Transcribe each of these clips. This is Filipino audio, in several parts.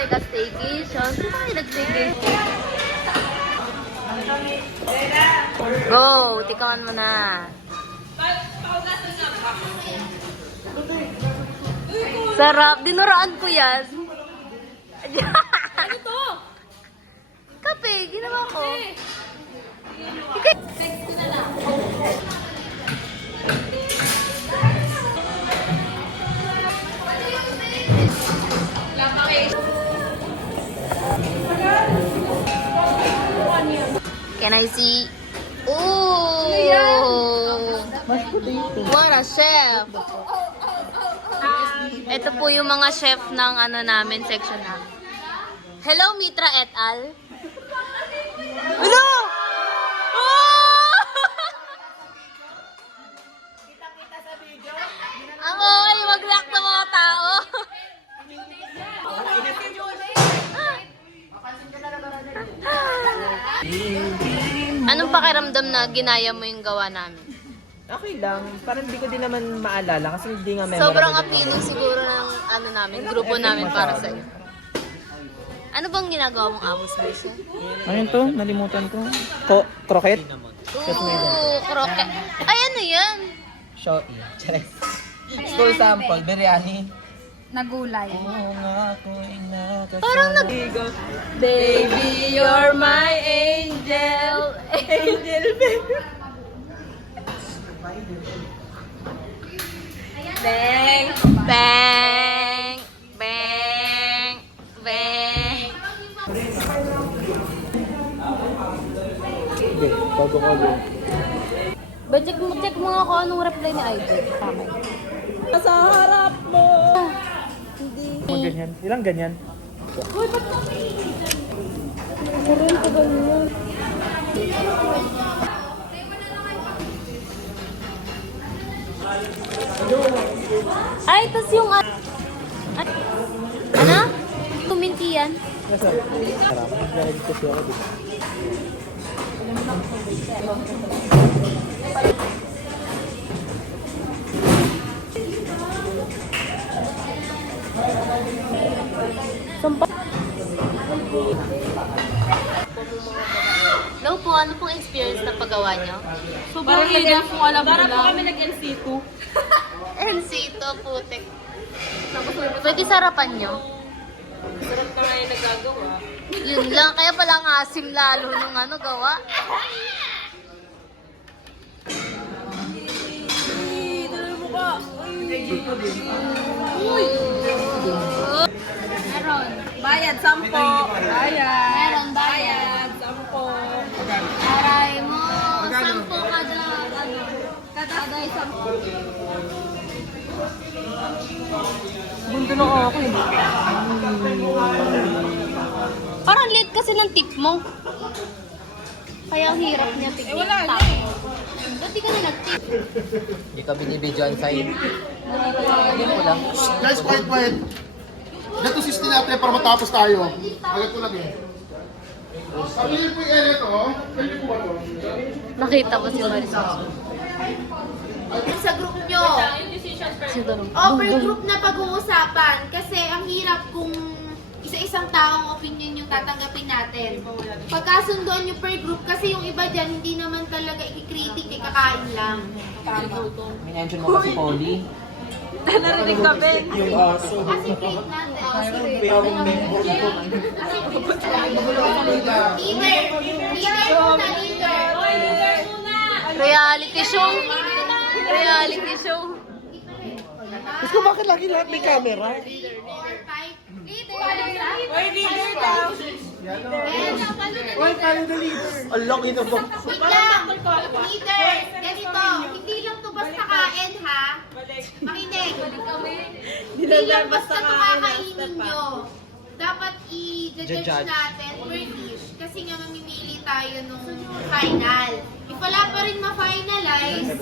like a staycation? Sino kayo nag-staycation? Go! Tikawan mo na. Sarap. Dinuraan ko yan. Ano to? Kape. Ginawa ko. Text ko na lang. Can I see? Oh! What a chef! Ito po yung mga chef ng ano namin, section namin. Hello, Mitra et al. Hello! Oh! Kita-kita sa video. Ang okay, mag-react ng mga tao. Anong pakiramdam na ginaya mo yung gawa namin? Okay lang. Parang hindi ko din naman maalala kasi hindi nga memorable. Sobrang appealing siguro ng ano namin, grupo namin para sa iyo. Ano bang ginagawa mong amos, Luisa? Ano yun to? Nalimutan ko. Croquette? Ooh, kroket. Ay, ano yan? Shoi. Chares. School sample. Biryani. Nagulay. Oo nga ako inakasama. Parang nag... Baby, you're my angel. Angel baby. Bang. Bang! Bang! Bang! Hindi. Bago ko din. Ba, check mo nga kung anong reply ni Idol. Tama. Sa harap mo! Hindi. Ganyan. Ilang ganyan? Ay, tas yung... Ano? Kuminti yan? Nasa? Marami. Narinig kasi ako dito. Hello po, ano pong experience na paggawa niyo? Parang hirap kung alam mo lang. Kami nag-LC2. NC2, putik. Pwede sarapan niyo? Sarap na nga yung nagagawa. Yun lang, kaya palang asim lalo nung ano gawa. Meron. Bayad, 10. Bayad. Meron bayad. 10. Aray mo, 10 kada, ano, kada isang. Bundo na ako eh. Parang late kasi ng tip mo. Kaya ang hirap niya tignan. wala na Ba't di ka na nag-tip? Hindi ka binibidyoan sa'yo. Hindi ko lang. Guys, quiet. Dito 16 natin para matapos tayo. Agad ko lang eh. Sabihin po yung area to. Pwede po ba to? Nakita mo si Marisol. Sa group nyo. Siguro. Per group na pag-uusapan. Kasi ang hirap kung isa-isang taong opinion yung tatanggapin natin. Pagkasunduan nyo per group, kasi yung iba dyan, hindi naman talaga ikikritik, kakain lang. Minention mo kasi Polly. Narinig kami. Kasi grade natin. Leader muna, leader. Reality show. Reality show. Gusto ko bakit lagi lahat may camera? 4, 5. Leader. Oy, leader daw. Why tayo the leader? Ang laki na ba? Wait lang. Leader, ganito. Hindi lang to basta kain, ha? Makinig. Hindi lang basta to kakainin nyo. Dapat i-judge natin per dish. Kasi nga mamimili tayo nung final. If wala pa rin ma-finalize,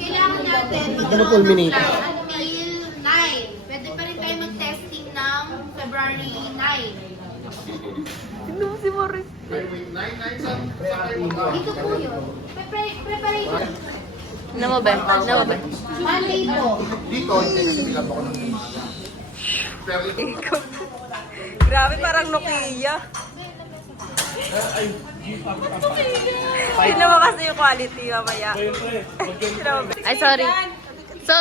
kailangan natin magkaroon ng plan until 9. Pwede pa rin tayo mag-testing ng February 9. Wait, 9 sa Dito po yun. Preparation. Ano mo ba? Ano mo ba? Monday po. Dito, hindi kasi nilap ako ng pero Grabe, parang Nokia. Hindi naman kasi yung quality mamaya. Ay, sorry. So,